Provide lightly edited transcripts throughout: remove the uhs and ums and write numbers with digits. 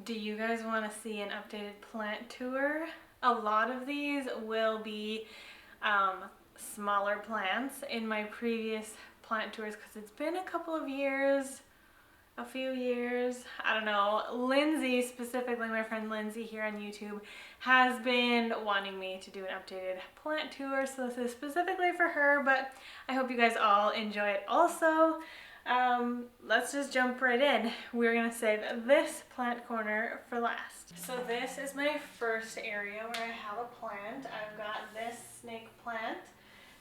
Do you guys want to see an updated plant tour? A lot of these will be smaller plants in my previous plant tours because it's been a couple of years, a few years, I don't know. Lindsay, specifically my friend Lindsay here on YouTube, has been wanting me to do an updated plant tour, so this is specifically for her, but I hope you guys all enjoy it also. Let's just jump right in. We're gonna save this plant corner for last. So this is my first area where I have a plant. I've got this snake plant.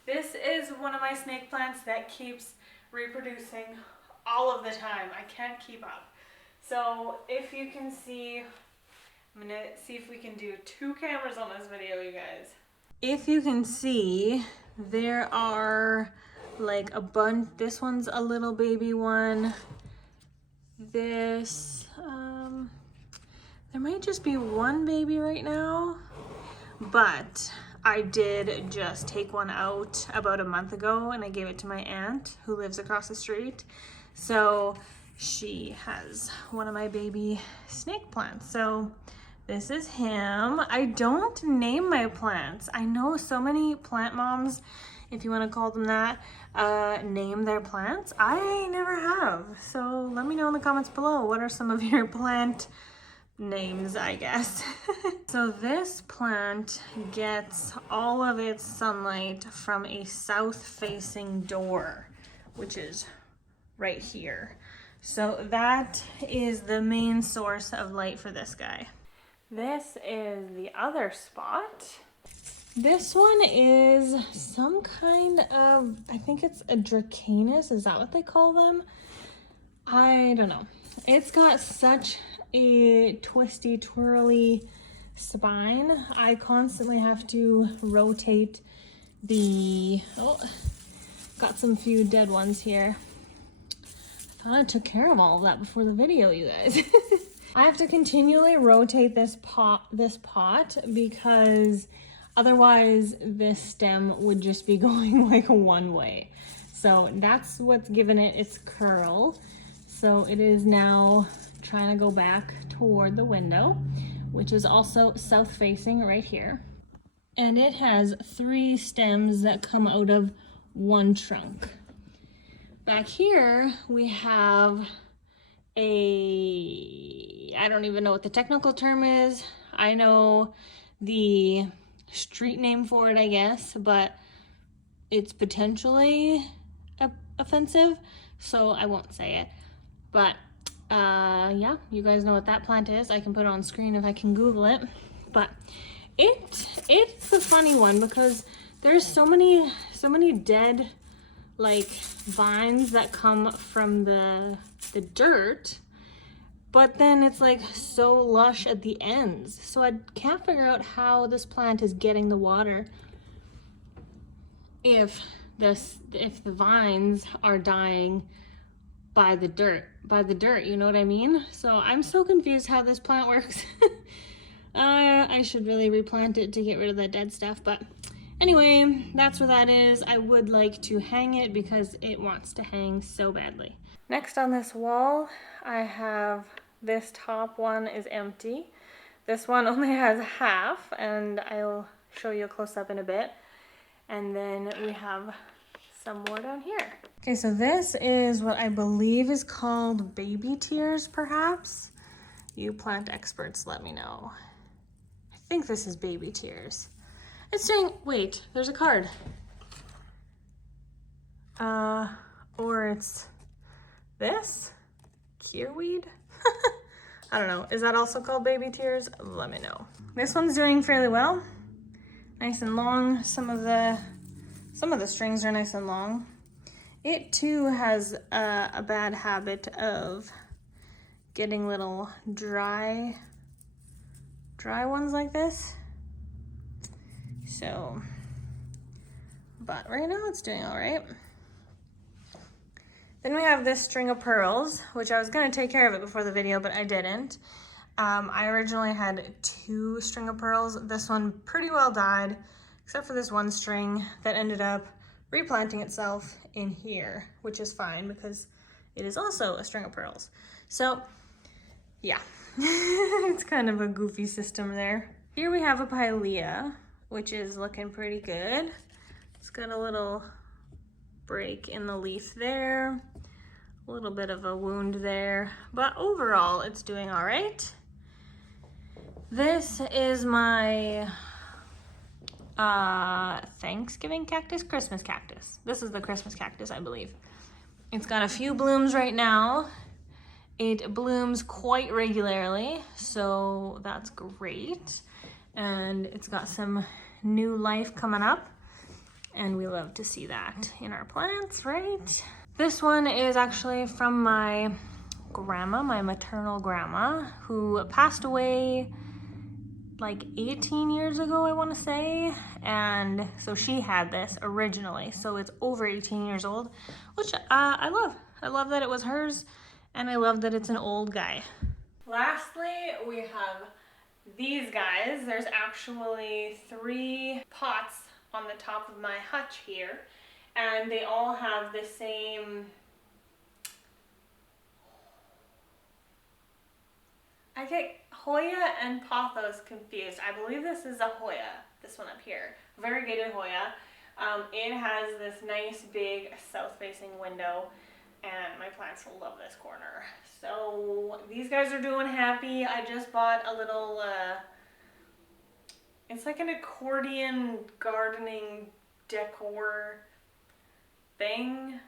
This is one of my snake plants that keeps reproducing all of the time. I can't keep up. So if you can see, I'm gonna see if we can do 2 cameras on this video, you guys. If you can see, there are like a bunch. This one's a little baby one. This, there might just be one baby right now, but I did just take one out about a month ago and I gave it to my aunt who lives across the street. So she has one of my baby snake plants. So this is him. I don't name my plants. I know so many plant moms, if you want to call them that, name their plants. I never have. So let me know in the comments below, what are some of your plant names, I guess. So this plant gets all of its sunlight from a south-facing door, which is right here. So that is the main source of light for this guy. This is the other spot. This one is some kind of, I think it's a dracanis. Is that what they call them? I don't know. It's got such a twisty, twirly spine. I constantly have to rotate the, oh, got some few dead ones here. I thought I took care of all of that before the video, you guys. I have to continually rotate this pot because otherwise this stem would just be going like one way. So that's what's given it its curl. So it is now trying to go back toward the window, which is also south facing right here. And it has 3 stems that come out of one trunk. Back here we have a, I don't even know what the technical term is. I know the street name for it, I guess, but it's potentially offensive, so I won't say it. But yeah, you guys know what that plant is. I can put it on screen if I can Google it. But it's a funny one because there's so many dead like vines that come from the dirt, but then it's like so lush at the ends. So I can't figure out how this plant is getting the water if the vines are dying by the dirt, you know what I mean? So I'm so confused how this plant works. I should really replant it to get rid of the dead stuff, but anyway, that's what that is. I would like to hang it because it wants to hang so badly. Next on this wall, I have this top one is empty. This one only has half, and I'll show you a close-up in a bit. And then we have some more down here. Okay, so this is what I believe is called baby tears, perhaps. You plant experts, let me know. I think this is baby tears. It's saying, wait, there's a card. Or it's this? Kierweed? I don't know. Is that also called baby tears? Let me know. This one's doing fairly well. Nice and long. Some of the strings are nice and long. It too has a bad habit of getting little dry ones like this. So, but right now it's doing all right. Then we have this string of pearls, which I was gonna take care of it before the video, but I didn't. I originally had 2 string of pearls. This one pretty well died, except for this one string that ended up replanting itself in here, which is fine because it is also a string of pearls. So yeah, It's kind of a goofy system there. Here we have a pilea, which is looking pretty good. It's got a little break in the leaf there, a little bit of a wound there, but overall it's doing all right. This is my Thanksgiving cactus, Christmas cactus. This is the Christmas cactus, I believe. It's got a few blooms right now. It blooms quite regularly, so that's great. And it's got some new life coming up, and we love to see that in our plants, right? This one is actually from my grandma, my maternal grandma, who passed away like 18 years ago, I want to say. And so she had this originally, so it's over 18 years old, which I love. I love that it was hers, and I love that it's an old guy. Lastly, we have these guys. There's actually 3 pots on the top of my hutch here, and they all have the same, I get Hoya and Pothos confused. I believe this is a Hoya, this one up here. Variegated Hoya. It has this nice big south-facing window, and my plants will love this corner. So these guys are doing happy. I just bought a little, it's like an accordion gardening decor thing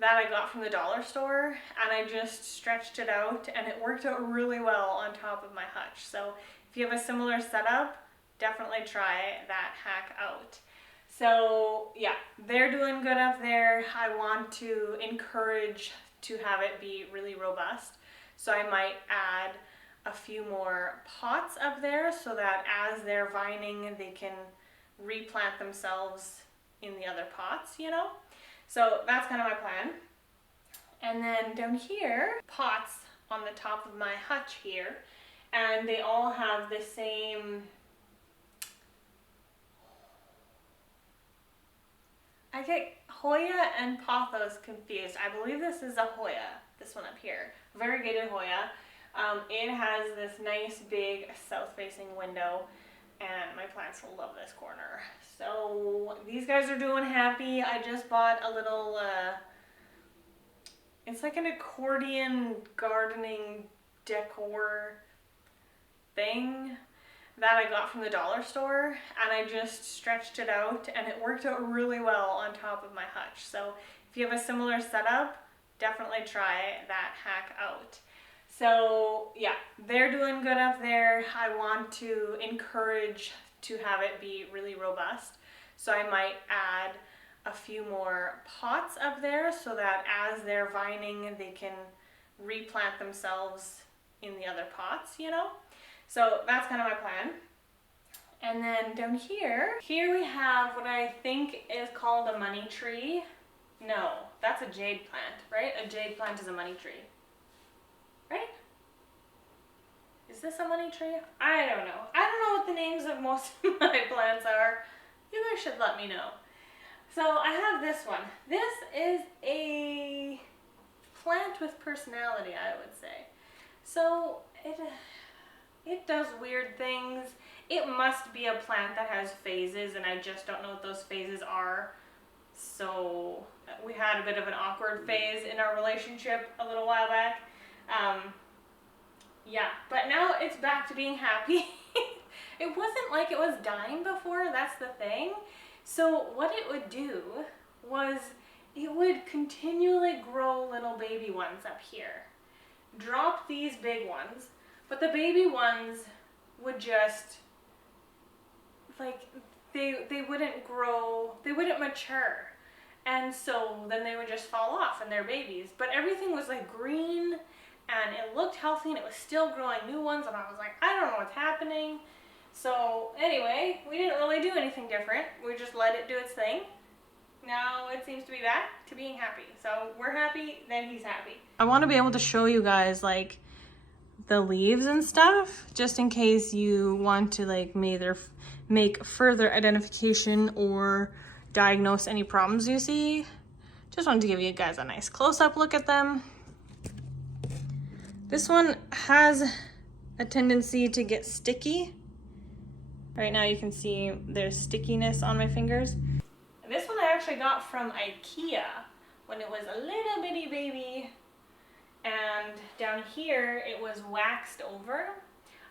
that I got from the dollar store, and I just stretched it out, and it worked out really well on top of my hutch. So if you have a similar setup, definitely try that hack out. So yeah, they're doing good up there. I want to encourage to have it be really robust, so I might add a few more pots up there so that as they're vining, they can replant themselves in the other pots, you know? So that's kind of my plan. And then down here, pots on the top of my hutch here, and they all have the same, I get Hoya and Pothos confused. I believe this is a Hoya, this one up here, variegated Hoya. It has this nice big south-facing window, and my plants will love this corner. So these guys are doing happy. I just bought a little, it's like an accordion gardening decor thing that I got from the dollar store, and I just stretched it out, and it worked out really well on top of my hutch. So if you have a similar setup, definitely try that hack out. So yeah, they're doing good up there. I want to encourage to have it be really robust, so I might add a few more pots up there so that as they're vining, they can replant themselves in the other pots, you know? So that's kind of my plan. And then down here we have what I think is called a money tree. No, that's a jade plant, right? A jade plant is a money tree, right? Is this a money tree? I don't know. I don't know what the names of most of my plants are. You guys should let me know. So I have this one. This is a plant with personality, I would say. So it does weird things. It must be a plant that has phases, and I just don't know what those phases are. So we had a bit of an awkward phase in our relationship a little while back. Yeah, but now it's back to being happy. It wasn't like it was dying before, that's the thing. So what it would do was it would continually grow little baby ones up here. Drop these big ones, but the baby ones would just, like, they wouldn't grow, they wouldn't mature. And so then they would just fall off and they're babies. But everything was like green, and it looked healthy, and it was still growing new ones, and I was like, I don't know what's happening. So anyway, we didn't really do anything different. We just let it do its thing. Now it seems to be back to being happy. So we're happy, then he's happy. I want to be able to show you guys like the leaves and stuff, just in case you want to like make further identification or diagnose any problems you see. Just wanted to give you guys a nice close-up look at them. This one has a tendency to get sticky. Right now you can see there's stickiness on my fingers. This one I actually got from IKEA when it was a little bitty baby, and down here it was waxed over.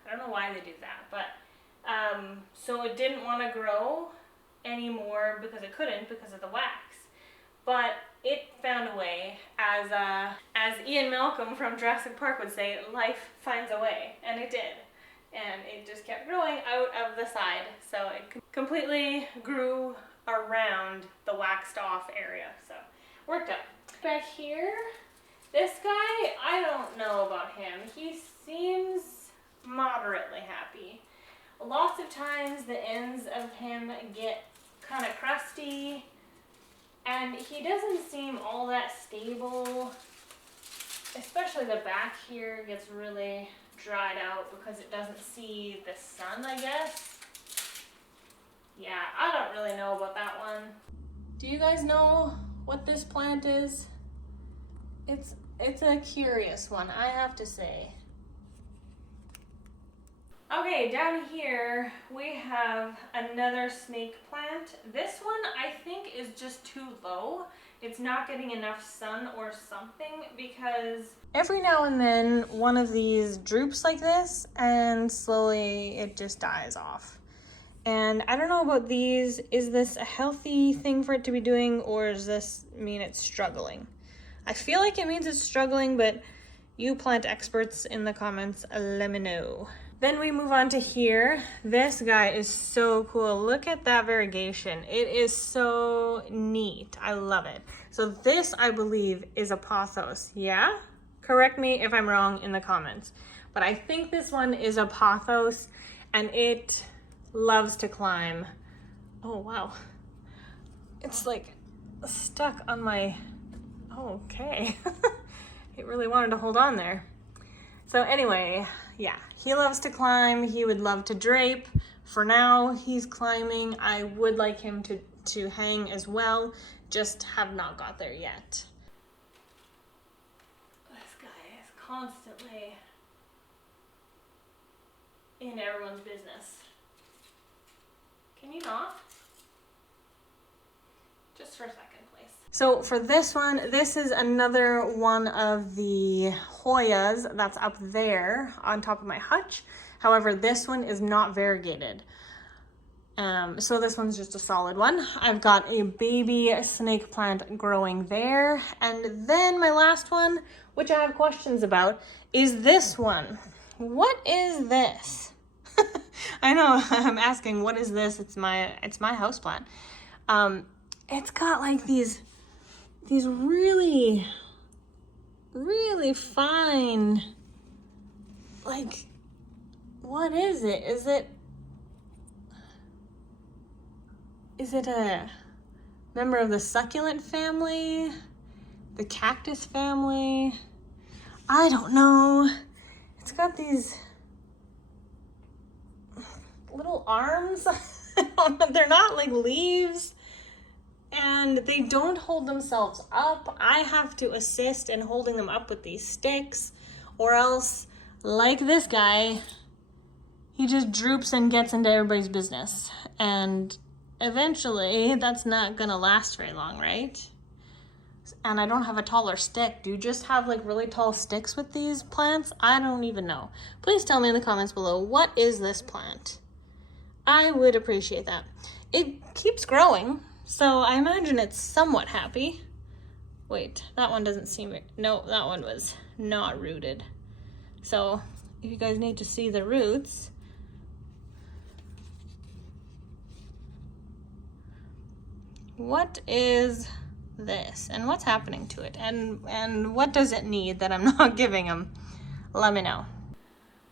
I don't know why they do that, but so it didn't want to grow anymore because it couldn't because of the wax. But it found a way, as Ian Malcolm from Jurassic Park would say, life finds a way, and it did. And it just kept growing out of the side, so it completely grew around the waxed off area, so worked out. Back here, this guy, I don't know about him. He seems moderately happy. Lots of times the ends of him get kind of crusty, and he doesn't seem all that stable. Especially the back here gets really dried out because it doesn't see the sun, I guess. Yeah, I don't really know about that one. Do you guys know what this plant is? It's a curious one, I have to say. Okay, down here we have another snake plant. This one I think is just too low. It's not getting enough sun or something, because every now and then one of these droops like this and slowly it just dies off. And I don't know about these. Is this a healthy thing for it to be doing, or does this mean it's struggling? I feel like it means it's struggling, but you plant experts in the comments, let me know. Then we move on to here. This guy is so cool. Look at that variegation. It is so neat. I love it. So this, I believe, is a pothos. Yeah? Correct me if I'm wrong in the comments. But I think this one is a pothos, and it loves to climb. Oh, wow. It's like stuck on my... Oh, okay. It really wanted to hold on there. So anyway, yeah, he loves to climb. He would love to drape. For now, he's climbing. I would like him to hang as well, just have not got there yet. This guy is constantly in everyone's business. Can you not? Just for a second. So for this one, this is another one of the Hoyas that's up there on top of my hutch. However, this one is not variegated. So this one's just a solid one. I've got a baby snake plant growing there. And then my last one, which I have questions about, is this one. What is this? I know, I'm asking, what is this? It's my houseplant. It's got like these really, really fine, like, what is it? Is it a member of the succulent family? The cactus family? I don't know. It's got these little arms. They're not like leaves. And they don't hold themselves up. I have to assist in holding them up with these sticks, or else, like this guy, he just droops and gets into everybody's business. And eventually, that's not gonna last very long, right? And I don't have a taller stick. Do you just have like really tall sticks with these plants? I don't even know. Please tell me in the comments below, what is this plant? I would appreciate that. It keeps growing. So I imagine it's somewhat happy. Wait, that one doesn't seem... No, that one was not rooted. So if you guys need to see the roots... What is this? And what's happening to it? And what does it need that I'm not giving him? Let me know.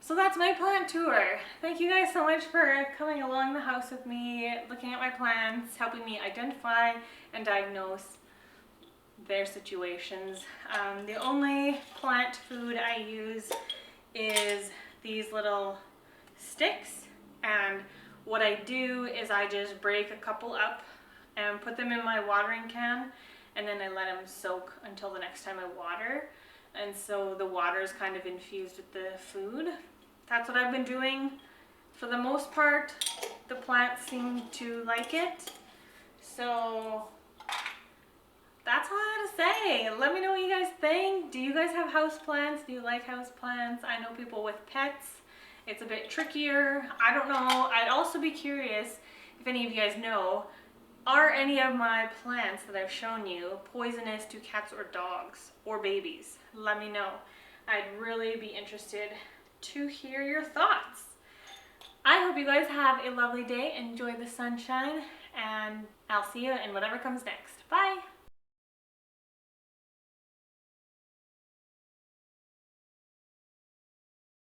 So that's my plant tour. Thank you guys so much for coming along the house with me, looking at my plants, helping me identify and diagnose their situations. The only plant food I use is these little sticks, and what I do is I just break a couple up and put them in my watering can, and then I let them soak until the next time I water. And so the water is kind of infused with the food. that's what I've been doing. For the most part, the plants seem to like it. So that's all I have to say. Let me know what you guys think. Do you guys have houseplants? Do you like houseplants? I know people with pets, it's a bit trickier. I don't know. I'd also be curious if any of you guys know, are any of my plants that I've shown you poisonous to cats or dogs or babies? Let me know. I'd really be interested to hear your thoughts. I hope you guys have a lovely day. Enjoy the sunshine, and I'll see you in whatever comes next. Bye!